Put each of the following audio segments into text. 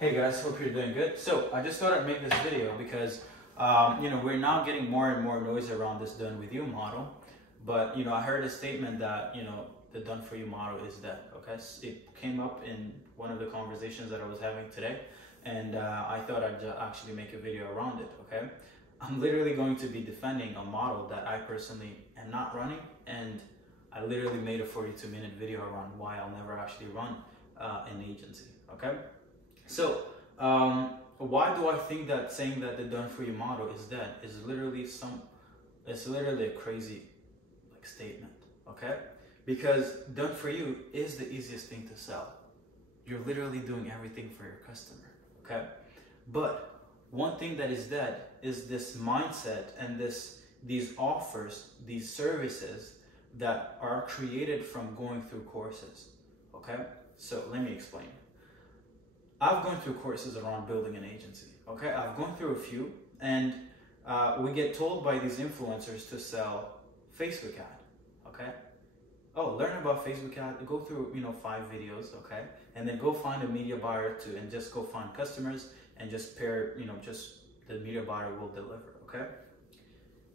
Hey guys, hope you're doing good. So I just thought I'd make this video because we're now getting more and more noise around this done with you model. But I heard a statement that the done for you model is dead. Okay, it came up in one of the conversations that I was having today, and I thought I'd actually make a video around it. Okay, I'm literally going to be defending a model that I personally am not running, and I literally made a 42-minute video around why I'll never actually run an agency. Okay. So, why do I think that saying that the done for you model is dead is literally a crazy statement, okay? Because done for you is the easiest thing to sell. You're literally doing everything for your customer, okay? But one thing that is dead is this mindset and these offers, these services that are created from going through courses, okay? So let me explain. I've gone through courses around building an agency, okay? I've gone through a few, and we get told by these influencers to sell Facebook ad, okay? Oh, learn about Facebook ad, go through, 5 videos, okay? And then go find a media buyer and just go find customers and just pair, just the media buyer will deliver, okay?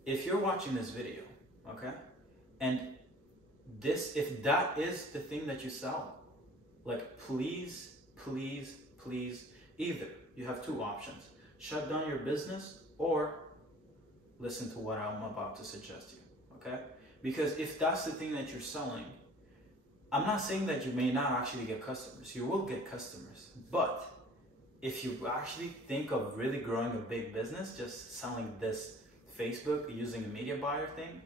If you're watching this video, okay? And if that is the thing that you sell, please, either you have 2 options: shut down your business or listen to what I'm about to suggest you, okay? Because if that's the thing that you're selling, I'm not saying that you may not actually get customers. You will get customers, but if you actually think of really growing a big business, just selling this Facebook using a media buyer thing,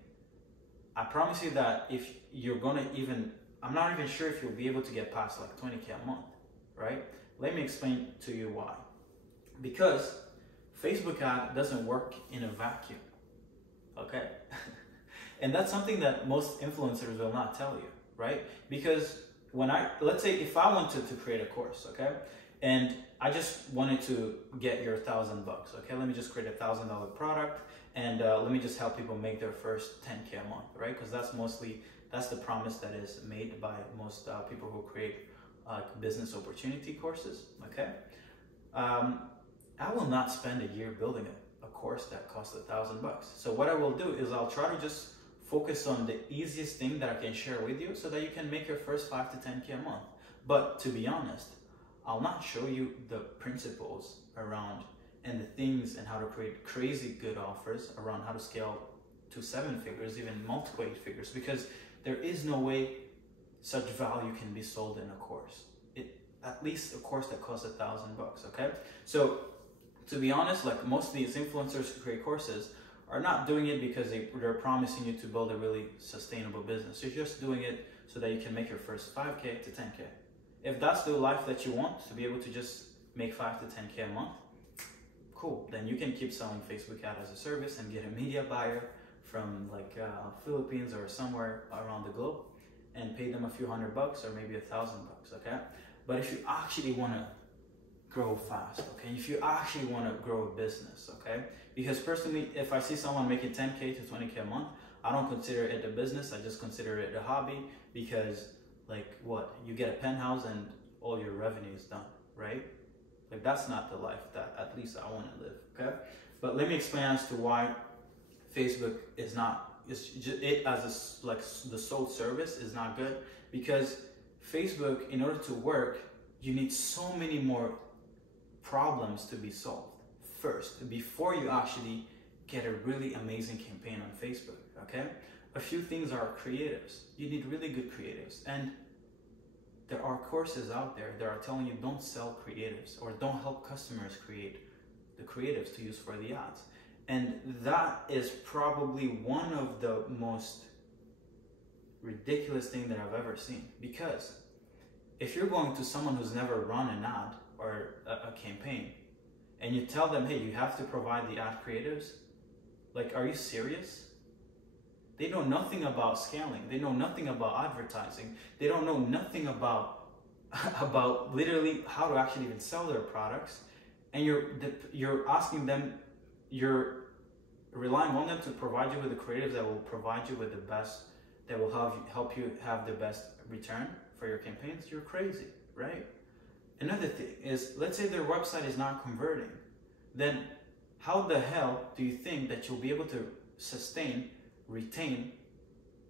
I promise you that if you're gonna I'm not even sure if you'll be able to get past $20K a month, right? Let me explain to you why. Because Facebook ad doesn't work in a vacuum, okay? And that's something that most influencers will not tell you, right? Because let's say if I wanted to create a course, okay? And I just wanted to get your $1,000 bucks, okay? Let me just create a $1,000 product and let me just help people make their first 10K a month, right? Because that's the promise that is made by most people who create business opportunity courses, okay? I will not spend a year building a course that costs $1,000 bucks. So what I will do is I'll try to just focus on the easiest thing that I can share with you so that you can make your first 5 to 10K a month. But to be honest, I'll not show you the principles around and the things and how to create crazy good offers around how to scale to 7 figures, even multiple 8 figures, because there is no way such value can be sold in a course. At least a course that costs $1,000 bucks, okay? So to be honest, most of these influencers who create courses are not doing it because they're promising you to build a really sustainable business. You're just doing it so that you can make your first 5K to 10K. If that's the life that you want, to be able to just make 5 to 10K a month, cool. Then you can keep selling Facebook ad as a service and get a media buyer from Philippines or somewhere around the globe and pay them a few $100 bucks or maybe $1,000 bucks, okay? But if you actually want to grow fast, okay? If you actually want to grow a business, okay? Because personally, if I see someone making 10K to 20K a month, I don't consider it a business. I just consider it a hobby because you get a penthouse and all your revenue is done, right? That's not the life that at least I want to live, okay? But let me explain as to why Facebook is not, the sole service is not good. Because Facebook, in order to work, you need so many more problems to be solved first before you actually get a really amazing campaign on Facebook, okay? A few things are creatives. You need really good creatives. And there are courses out there that are telling you don't sell creatives or don't help customers create the creatives to use for the ads. And that is probably one of the most ridiculous thing that I've ever seen. Because if you're going to someone who's never run an ad or a campaign and you tell them, hey, you have to provide the ad creatives, are you serious? They know nothing about scaling. They know nothing about advertising. They don't know nothing about literally how to actually even sell their products. And you're asking them, you're relying on them to provide you with the creatives that will provide you with the best, that will help you have the best return for your campaigns. You're crazy, right? another thing is, let's say their website is not converting, then how the hell do you think that you'll be able to sustain, retain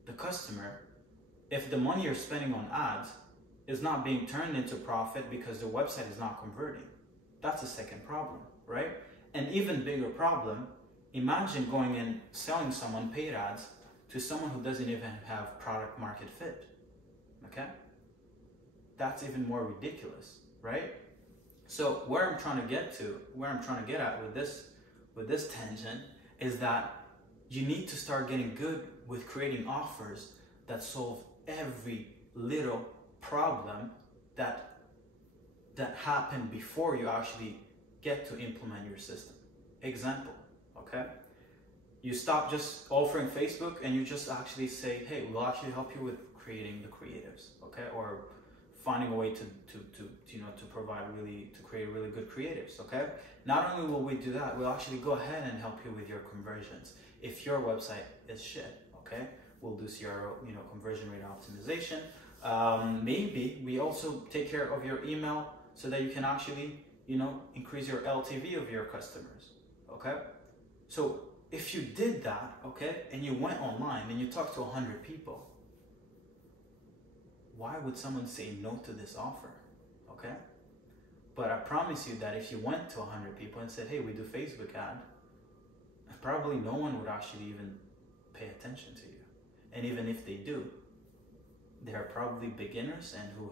the customer if the money you're spending on ads is not being turned into profit because the website is not converting? That's the second problem, right? An even bigger problem, imagine going and selling someone paid ads to someone who doesn't even have product market fit, okay? That's even more ridiculous, right? So where I'm trying to get at with this tangent is that you need to start getting good with creating offers that solve every little problem that happened before you actually get to implement your system. Example, okay? You stop just offering Facebook and you just actually say, hey, we'll actually help you with creating the creatives, okay? Or finding a way to create really good creatives, okay? Not only will we do that, we'll actually go ahead and help you with your conversions. If your website is shit, okay? We'll do CRO, conversion rate optimization. Maybe we also take care of your email so that you can actually, increase your LTV of your customers, okay? So if you did that, okay, and you went online and you talked to 100 people, why would someone say no to this offer, okay? But I promise you that if you went to 100 people and said, hey, we do Facebook ad, probably no one would actually even pay attention to you. And even if they do, they are probably beginners and who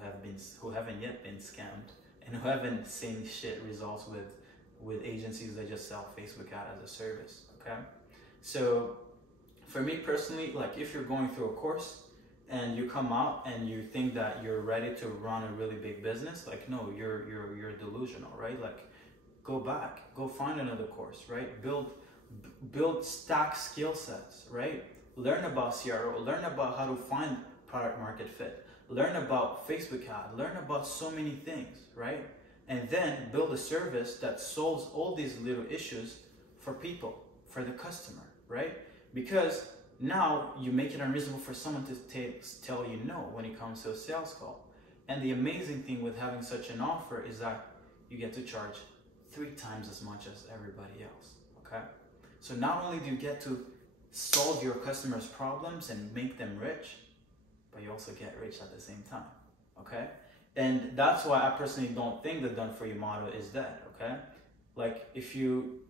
haven't yet been scammed and who haven't seen shit results with agencies that just sell Facebook ad as a service, okay? So for me personally, like if you're going through a course and you come out and you think that you're ready to run a really big business, like no, you're delusional, right? Like go back, go find another course, right? Build stack skill sets, right? Learn about CRO, learn about how to find product market fit, learn about Facebook ad, learn about so many things, right? And then build a service that solves all these little issues for people, for the customer, right? Because now you make it unreasonable for someone to tell you no when it comes to a sales call. And the amazing thing with having such an offer is that you get to charge 3 times as much as everybody else, okay? So not only do you get to solve your customers' problems and make them rich, but you also get rich at the same time, okay? And that's why I personally don't think the done for you model is dead, okay? Like if you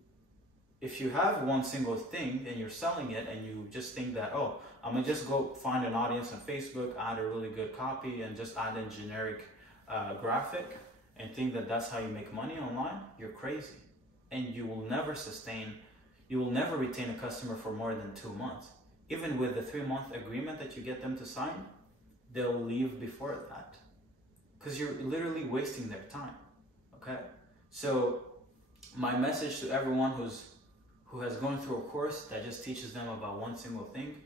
have one single thing and you're selling it and you just think that, oh, I'm gonna just go find an audience on Facebook, add a really good copy and just add in generic graphic and think that that's how you make money online, you're crazy. And you will never retain a customer for more than 2 months. Even with the 3-month agreement that you get them to sign, they'll leave before that. Because you're literally wasting their time, okay? So my message to everyone who has gone through a course that just teaches them about one single thing,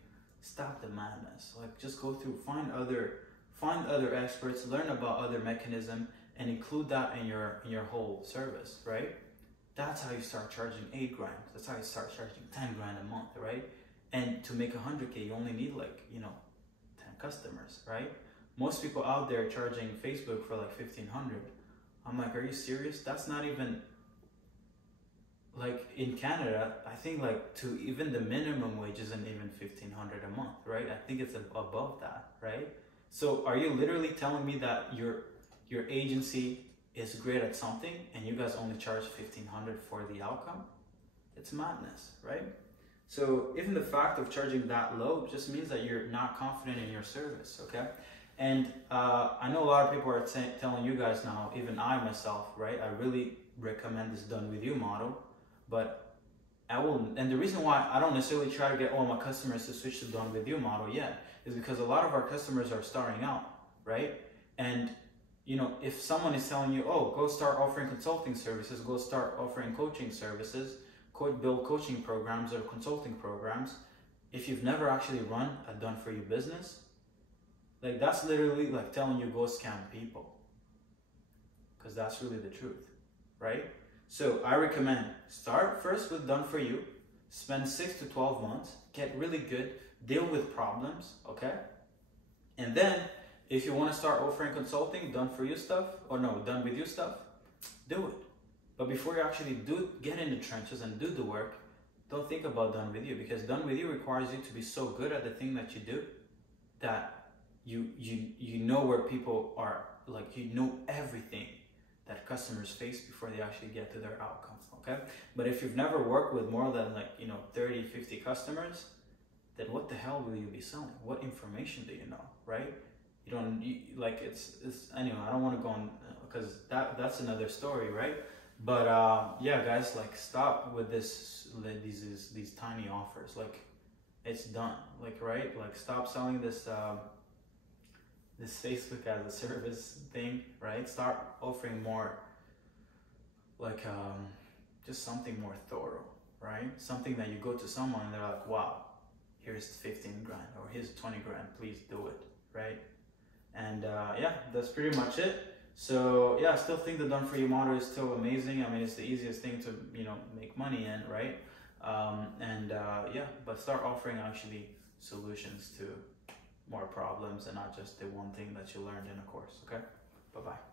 stop the madness. Like just go through, find other experts, learn about other mechanism, and include that in your whole service, right? That's how you start charging 8 grand. That's how you start charging 10 grand a month, right? And to make 100K, you only need 10 customers, right? Most people out there charging Facebook for 1,500. I'm like, are you serious? That's not even, in Canada, I think to even the minimum wage isn't even 1,500 a month, right? I think it's above that, right? So are you literally telling me that your agency is great at something and you guys only charge 1,500 for the outcome? It's madness, right? So even the fact of charging that low just means that you're not confident in your service, okay? And I know a lot of people are telling you guys now, even I myself, right? I really recommend this done with you model, but and the reason why I don't necessarily try to get all my customers to switch to done with you model yet is because a lot of our customers are starting out, right? And if someone is telling you, oh, go start offering consulting services, go start offering coaching services, build coaching programs or consulting programs, if you've never actually run a done for you business, that's literally telling you go scam people, because that's really the truth, right? So I recommend start first with done for you, spend 6 to 12 months, get really good, deal with problems, okay? And then if you want to start offering consulting, done for you stuff, or no, done with you stuff, do it. But before you actually get in the trenches and do the work, don't think about done with you, because done with you requires you to be so good at the thing that you do that you know where people are, like you know everything that customers face before they actually get to their outcome, okay? But if you've never worked with more than 30, 50 customers, then what the hell will you be selling? What information do you know, right? It's anyway, I don't want to go on because that's another story, right? But yeah, guys, like stop with these tiny offers. Like it's done, right? Like stop selling this this Facebook as a service thing, right? Start offering more, just something more thorough, right? Something that you go to someone and they're like, wow, here's 15 grand or here's 20 grand, please do it, right? And yeah, that's pretty much it. So yeah, I still think the done for you model is still amazing. I mean, it's the easiest thing to make money in, right? Yeah, but start offering actually solutions to more problems and not just the one thing that you learned in a course. Okay, bye bye.